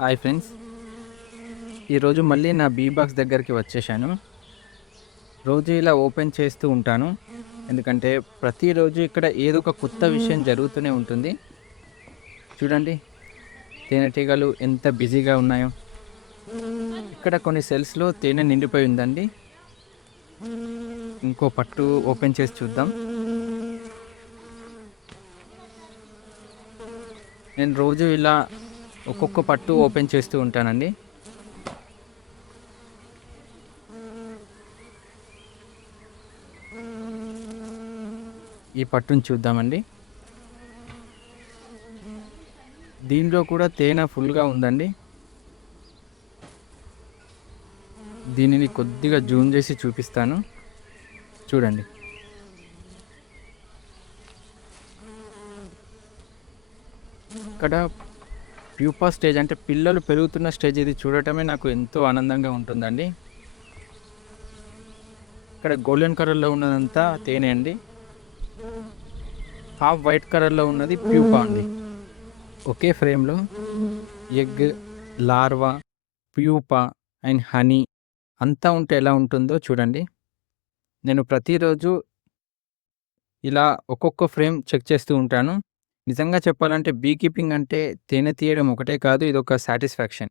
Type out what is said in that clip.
Hi friends. ఈరోజు మళ్ళీ నా బీ బాక్స్ దగ్గరికి వచ్చేసాను. రోజు ఇలా ఓపెన్ చేస్తూ ఉంటాను. ఎందుకంటే ప్రతిరోజు ఇక్కడ ఏదో ఒక కొత్త విషయం జరుగుతూనే ఉంటుంది. చూడండి, తేనెటీగలు ఎంత బిజీగా ఉన్నాయో. ఇక్కడ కొన్ని సెల్స్‌లో తేనె నిండిపోయి ఉందండి. ఇంకో పట్టు ఓపెన్ చేసి చూద్దాం. నేను రోజు ఇలా ఒక్కొక్క పట్టు ఓపెన్ చేస్తూ ఉంటానండి. ఈ పట్టుని చూద్దామండి. దీనిలో కూడా తేనె ఫుల్‌గా ఉందండి. దీనిని కొద్దిగా జూమ్ చేసి చూపిస్తాను. చూడండి. ఇక్కడ ప్యూపా స్టేజ్ అంటే పిల్లలు పెరుగుతున్న స్టేజ్ ఇది చూడటమే నాకు ఎంతో ఆనందంగా ఉంటుందండి. ఇక్కడ గోల్డెన్ కలర్‌లో ఉన్నదంతా తేనె అండి. హాఫ్ వైట్ కలర్‌లో ఉన్నది ప్యూపా అండి. ఒకే ఫ్రేమ్‌లో egg, larva, pupa and honey అంతా ఉంటే ఎలా ఉంటుందో చూడండి. నేను ప్రతిరోజు ఇలా ఒక్కొక్క ఫ్రేమ్ చెక్ చేస్తూ ఉంటాను. నిజంగా చెప్పాలంటే బీ కీపింగ్ అంటే తేనె తీయడం ఒకటే కాదు, ఇదొక సాటిస్ఫాక్షన్.